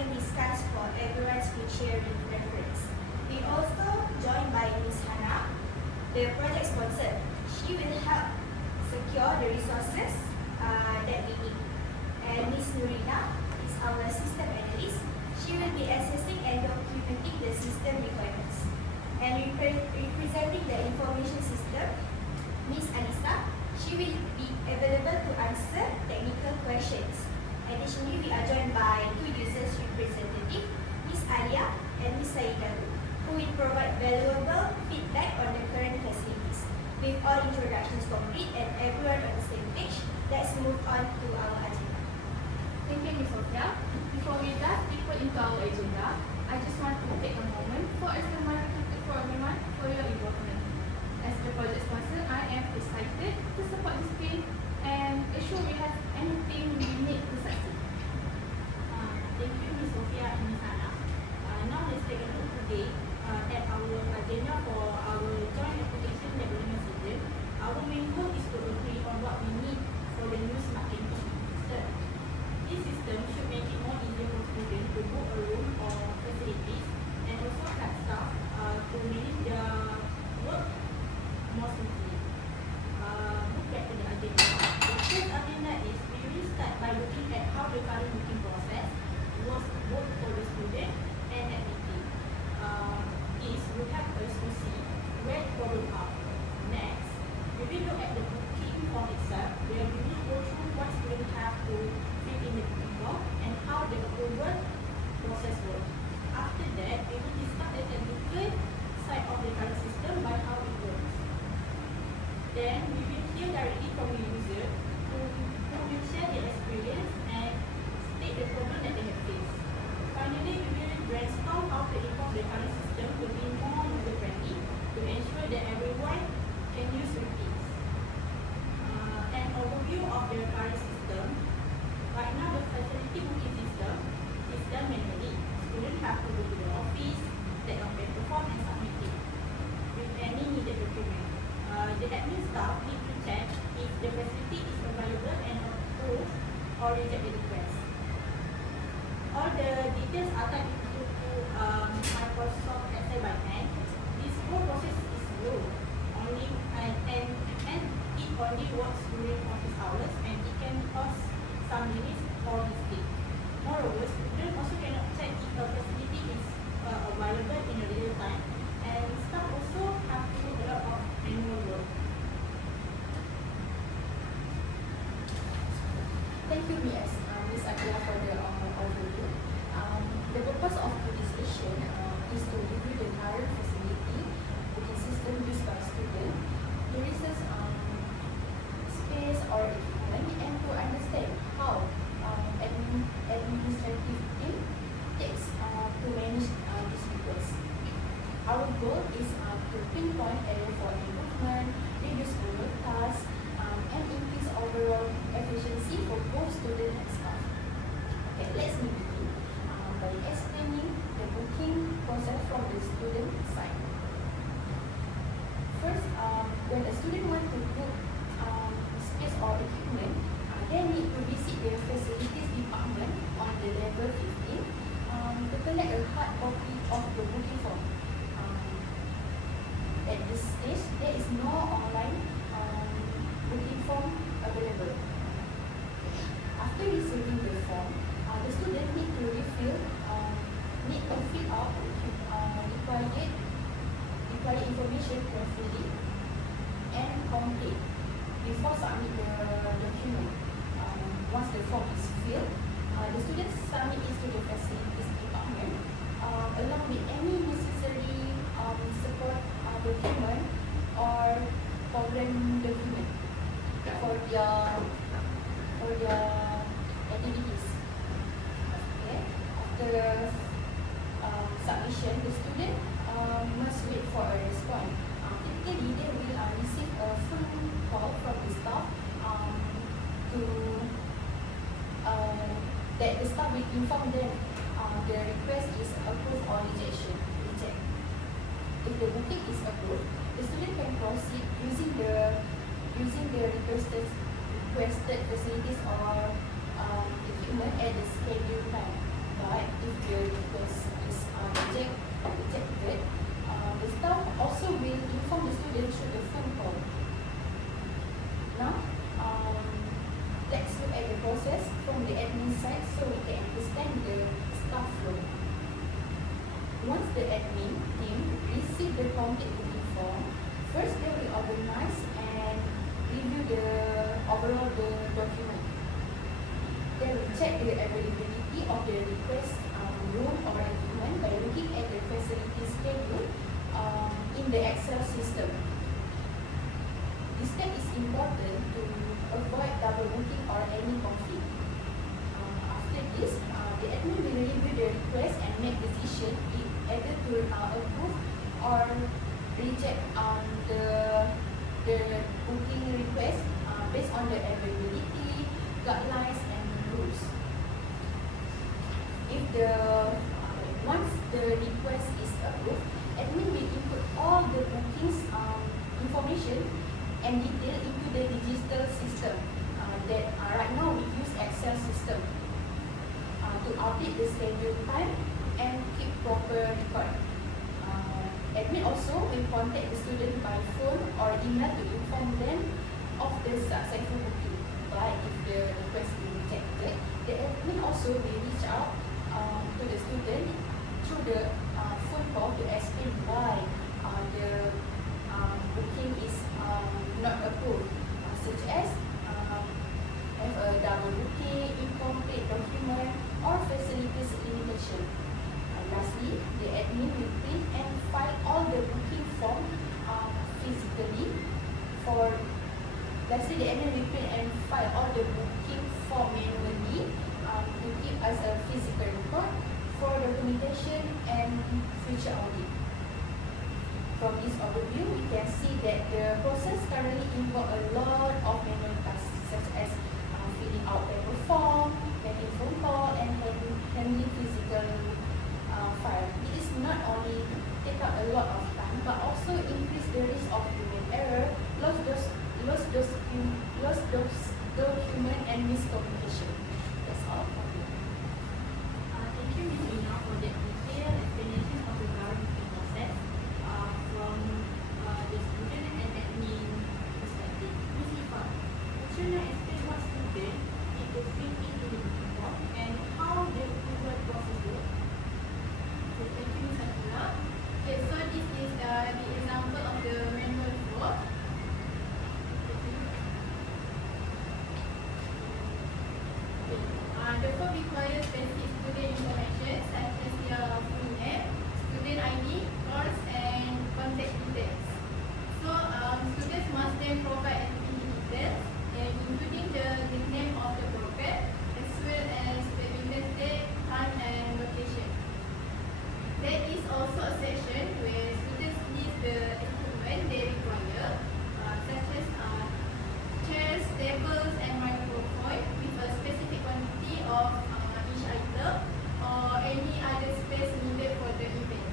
will discuss for everyone's future reference. We also joined by Ms. Hana, the project sponsor. She will help secure the resources that we need. And Ms. Nurina is our system analyst. She will be assessing and documenting the system requirements. And representing the information system, Ms. Anissa, she will be available to answer technical questions. Additionally, we are joined by two users representatives, Ms. Alia and Ms. Saidatu, who will provide valuable feedback on the current facilities. With all introductions complete and everyone on the same page, let's move on to our agenda. Thank you, Ms. Sophia. Before we dive deeper into our agenda, I just want to take a moment for everyone for your involvement. As the project sponsor, I am excited to support this team and assure we have anything we need to succeed. Thank you, Ms. Sophia and Ms. Hana. Now let's take a look today at our agenda for our joint application development system. Our main goal is to agree on what we need for the new smart campus system. This system should make it more easier for students to book a room or facilities and also help staff to manage their work more smoothly. Look back to the agenda. The first agenda is we will start by looking at how the current booking process works both for the student and admitting. This will help us to see where the problem are. Next, we will look at the booking form itself, where we will go through what students have to fill in the booking form and how the approval process works. After that, we will discuss the technical side of the current system by how it works. Then we will hear directly from the user who will share their experience and state the problem that they have faced. Finally, we will brainstorm how to improve the current system to be more user-friendly to ensure that everyone can use repeats. An overview of the current system. Right now, the facility booking system is done manually. Students have to go to the office, take a paper form and submit it with any needed document. The admin staff need to check if the facility is available and approve or reject the request. All the details are typed into Microsoft Excel by hand. This whole process is slow, and it only works during office hours, and it can cause some minutes or mistake. Moreover, students also cannot check if a facility is available in real time, and staff also have to do a lot of manual work. Thank you, Ms. Akia, for the overview. The purpose of this session is to review the current facility booking system used by students, to research space or equipment, and to understand how administrative team takes to manage this request. Our goal is to pinpoint area for improvement, reduce manual tasks, and increase overall efficiency for both students and staff. Okay, let's begin by explaining the booking process from the student side. First, when a student wants to book space or equipment, they need to visit the facilities department on the level 15 to collect a hard copy of the booking form. At this stage, there is no online booking form available. After receiving the form, the student need to fill out required information carefully and complete before submit the document. Once the form is filled, the student submit it to the facilities department along with any necessary support document or program document for their activities. Okay. After submission, the student must wait for a response. Typically, they will receive a phone call from the staff that the staff will inform them the request is approved or reject. If the booking is approved, the student can proceed using the requested facilities or equipment at the scheduled time. But if the request is rejected, the staff also will inform the student through the phone call. Now, let's look at the process from the admin side so we can understand the staff flow. Once the admin team receive the complete booking form, first they will organize and review the overall the document. They will check the availability of the request room or equipment by looking at the facility schedule in the Excel system. This step is important to avoid double booking or any conflict. After this, the admin will review the request and make decision either to approve or reject the booking request based on the availability, guidelines, and rules. If once the request is approved, admin will input all the bookings information and detail into the digital system that right now we use Excel system to update the schedule time and keep proper record. Admin also will contact the student by phone or email to inform them of the successful booking. But if the request is rejected, the admin also will reach out to the student through the phone call to explain why the booking is not approved, such as have a double booking, incomplete document, or facilities limitation. Lastly, the admin will print and file all the booking form physically. Lastly, the admin will print and file all the booking form manually to keep as a physical record for documentation and future audit. From this overview, we can see that the process currently involves a lot of manual tasks, such as filling out paper form, making phone call, and handling physical file. It is not only take up a lot of time, but also increase the risk of human error, lost document, and miscommunication. That's all for me. Thank you, Ms. Rina, for that detailed explanation of the current booking process from the student and admin perspective. Ms. Ifa, would you now explain what student need to fill in the booking form and how the approval process works? Thank you, Ms. Atula. Okay, so this is the example of the manual form. The form requires basic student information such as their full name, student ID, course, and contact details. So, students must then provide activity details, including the name of the program, as well as the event date, time, and location. There is also a section where students list the equipment they require, such as chairs, tables, and microphone with a specific quantity of each item or any other space needed for the event.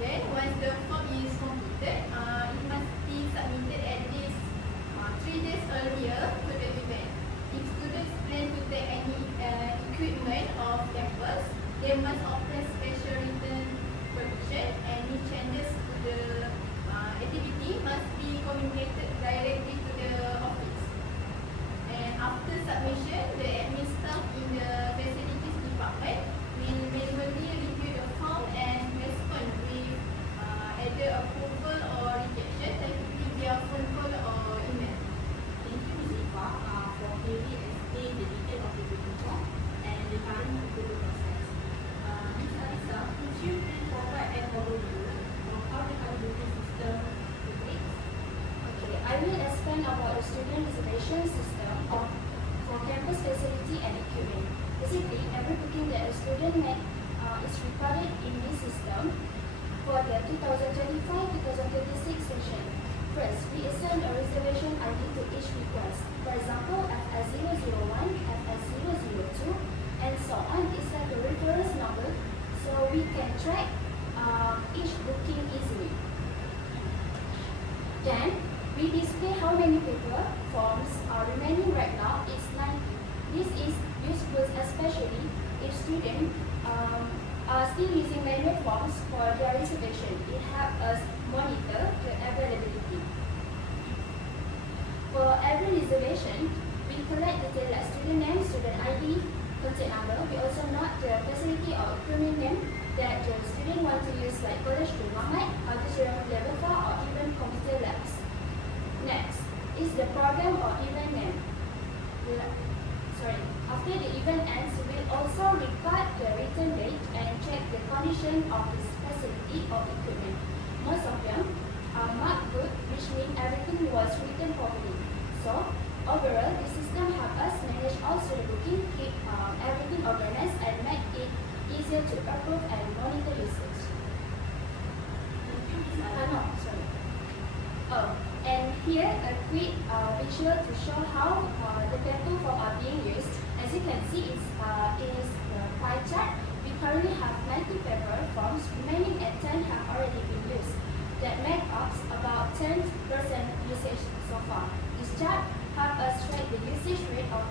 Then, once the form is completed, it must be submitted at least 3 days earlier to the event. If students plan to take any equipment of campus, they must obtain special written permission. Any changes to the activity must be communicated directly to the office. And after submission, the admin staff in the facilities department will manually review the form and respond with either approval or rejection, typically via phone call or email. Thank you, Ms. Ifa, for clearly explaining the detail of the booking form and the current approval process. Ms. Alisa, could you please provide an overview of how the current booking system operates? Okay, I will explain about the student reservation system for campus facility and equipment. Basically, every booking that a student make is recorded in this system for the 2025-2026 session. First, we assign a reservation ID to each request. For example, FS001, FS002, and so on is like a reference number, so we can track each booking easily. Then, we display how many paper forms are remaining right now. It's 90. This is useful especially if students are still using manual forms for their reservation. It helps us monitor the availability. For every reservation, we collect details like student name, student ID, contact number. We also note the facility or equipment name that the student want to use, like college to Muhammad, auditorium level 4, or even computer labs. Next is the program or event name. After the event ends, we will also record the return date and check the condition of this facility or equipment. Most of them are marked good, which means everything was written properly. So, overall, the system helps us manage all student booking, keep everything organized, and make it easier to approve and monitor usage. And here a quick visual to show how the paper form are being used. As you can see, it is the pie chart. We currently have 90 paper forms, remaining at 10 have already been used. That make up about 10% usage so far. This chart helps us track the usage rate of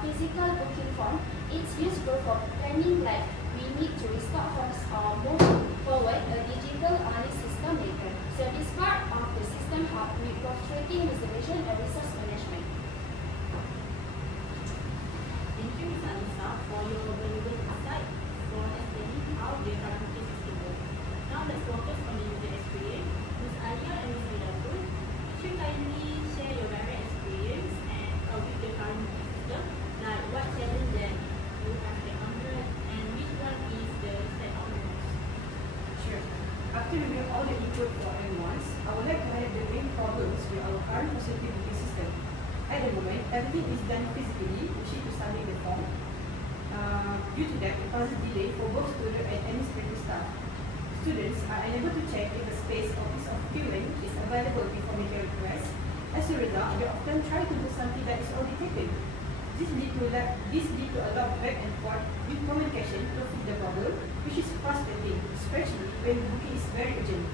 physical booking form. It's useful for planning, like we need to restore forms or move forward a digital only system later. So this part of the system helps with both tracking, reservation, and resource management. Thank you, Ms. Alisa, for your valuable insight for explaining how the current system works. Now let's focus on the user experience. Ms. Alia and Ms. Vidatul, could you kindly share your direct experience and with the current system, like what challenge that you have encountered and which one is the standout most? Sure. After reviewing all the input for once, I would like to highlight the main problems with our current facility booking system. At the moment, everything is done physically, which is to submit the form. Due to that, it causes delay for both student and administrative staff. Students are unable to check if the space or piece of equipment is available before making a request. As a result, they often try to do something that is already taken. This leads to a lot of back and forth with communication to fix the problem, which is frustrating, especially when the booking is very urgent.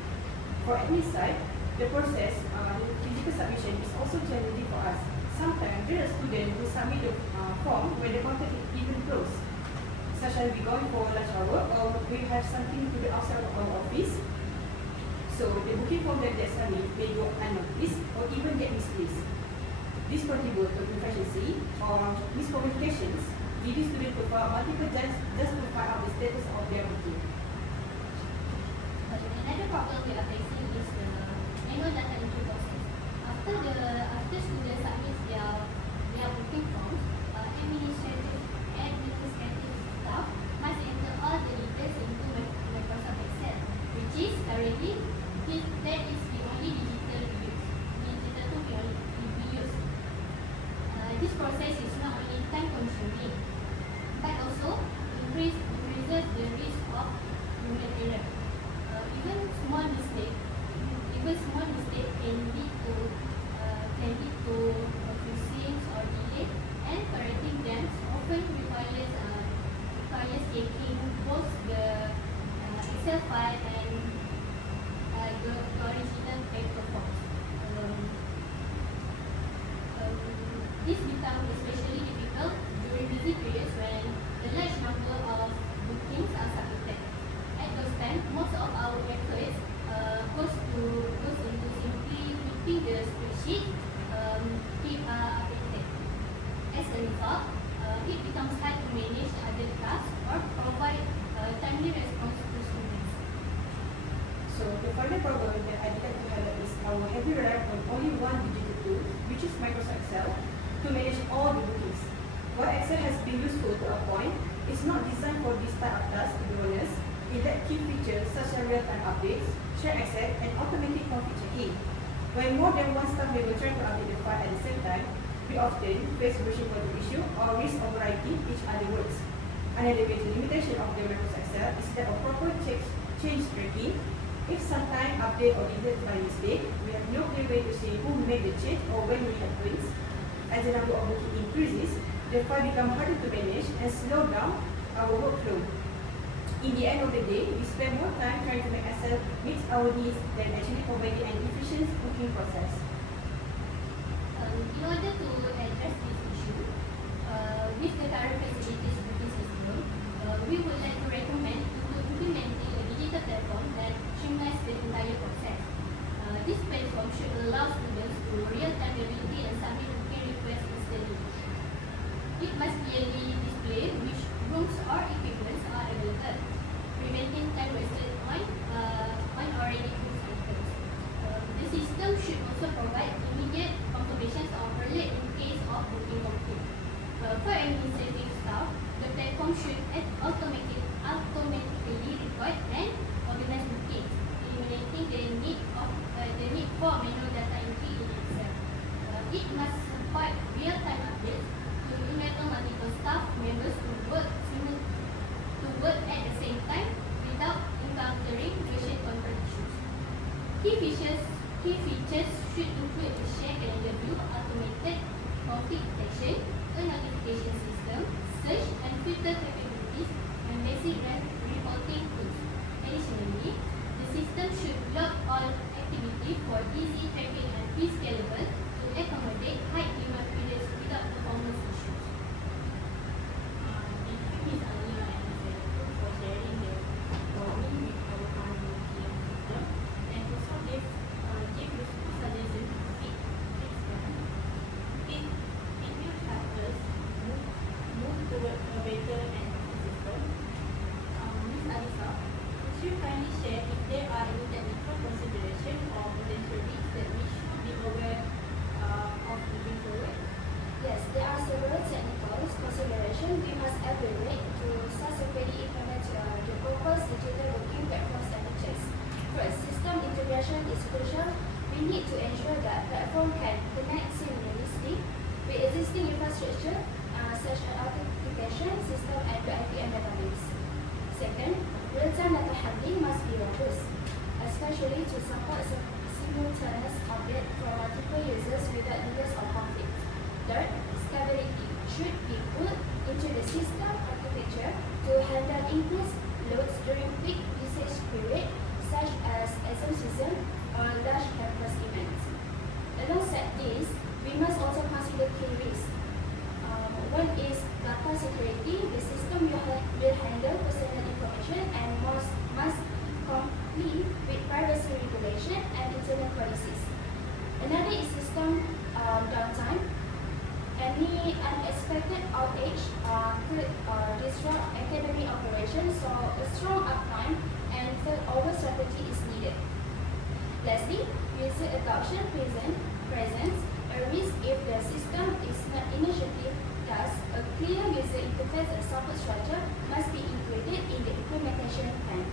For admin side, the process physical submission is also challenging for us. Sometimes there are students who submit the form when the contact is even closed, such as we going for lunch hour or we have something to do outside of our office. So the booking form that they submit may go unnoticed or even get misplaced. This contributes to inefficiency or miscommunications, leading students to file multiple just to find out the status of their booking. Another problem we are facing is the manual data entry process. After students submit their booking forms, administrative staff must enter all the details into Microsoft Excel, which is currently that is the only digital tool we use. This process is not only time consuming, but also increases the risk of human error. Even small mistake can lead to confusing or delay, and correcting them often requires taking both the Excel file and the original paper forms. This becomes especially difficult during busy periods when a large number of bookings are submitted. At those times, most of our efforts goes into simply keeping the spreadsheet keep updated. As a result, it becomes hard to manage other tasks or provide timely response to students. So the final problem that I'd like to highlight is our heavy reliance on only one digital tool, which is Microsoft Excel, to manage all the bookings. While Excel has been useful to a point, it's not designed for this type of task, to be honest. It lacks key features such as real-time updates, share access, and automatic config checking. When more than one staff member try to update the file at the same time, we often face version control issue or risk overwriting each other's words. Another major limitation of the Microsoft Excel is that of proper change tracking. If sometime update or deleted by mistake, we have no clear way to see who made the change or when it happens. As the number of booking increases, the file becomes harder to manage and slow down our workflow. In the end of the day, we spend more time trying to make Excel meet our needs than actually providing an efficient booking process. In order to address this issue, with the current facilities booking system, we would like to recommend implementing a digital platform that streamlines the entire process. This platform should allow students to real-time validate and submit booking requests instantly. It must clearly display which rooms or equipments are available, preventing time wasted on already booked items. The system should also provide immediate confirmations of alert in case of booking conflict. For administrative staff, the platform should automatically record and organize bookings, eliminating the need for manual data entry in Excel. It must support real-time updates to enable multiple staff members to work at the same time without encountering version control issues. Key features should include a shared calendar view, automated conflict detection, a notification system, search and filter capabilities, and basic reporting tools. Additionally, the system should log all activity for easy tracking and be scalable to accommodate high demand periods without performance issues. Thank you, Ms. Alia and Ms. Erica, for sharing the problem with our current UiTM system, and also give useful suggestions to fix them. It will help us move towards a better and faster system. Ms. Alisa, could you kindly share if there are any technical considerations or potential risks that we should be aware of moving forward? Yes, there are several technical considerations we must evaluate to successfully implement the proposed digital booking platforms and features. First, system integration is crucial. We need to ensure that platform can connect seamlessly with existing infrastructure such as authentication system and the BTM database. Second, real-time data handling must be robust, especially to support simultaneous update from multiple users without delays or conflict. Third, stability should be put into the system architecture to handle increased loads during peak usage period, such as exam season or large campus events. Alongside this, we must also consider key risks. One is data security. The system will handle personal information and must comply with privacy regulation and internal policies. Another is system downtime. Any unexpected outage could disrupt academic operations, so a strong uptime and failover strategy is needed. Lastly, user adoption presents a risk if the system is not initiative. Thus, a clear user interface and support structure must be included in the implementation plan.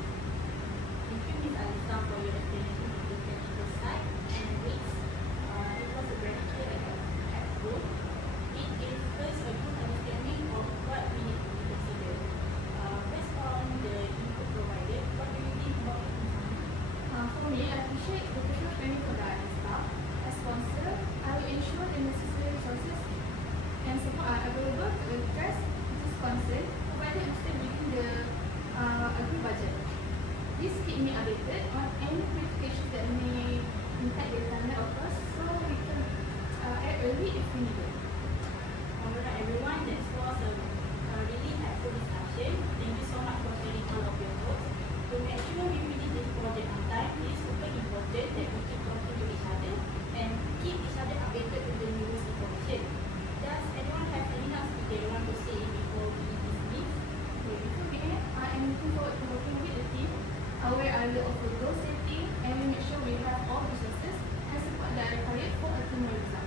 Thank you, Ms. Alisa, for your explanation of the technical side and risks. It was a very clear and helpful. It gives us a good understanding of what we need to consider. Based on the input provided, what do you think about it, Ms. Alisa? For me, I appreciate the professional training for the IT staff. As sponsor, I will ensure the necessary resources and support are available to address this concern, provided I'm still within the agreed budget. This keep me updated on any clarifications that may impact the timeline of course, so we can act early if we need it. Alright, everyone, that was a really helpful discussion. Thank you so much for sharing all of your thoughts. To make sure we finish this project on time, it is super important that we keep talking to each other and keep each other updated with the newest information. Does anyone have anything else they want to say before we dismiss? Okay, before we end, I am looking forward to working with the team, where I will offer goal setting and we make sure we have all resources and support that are required for a team result.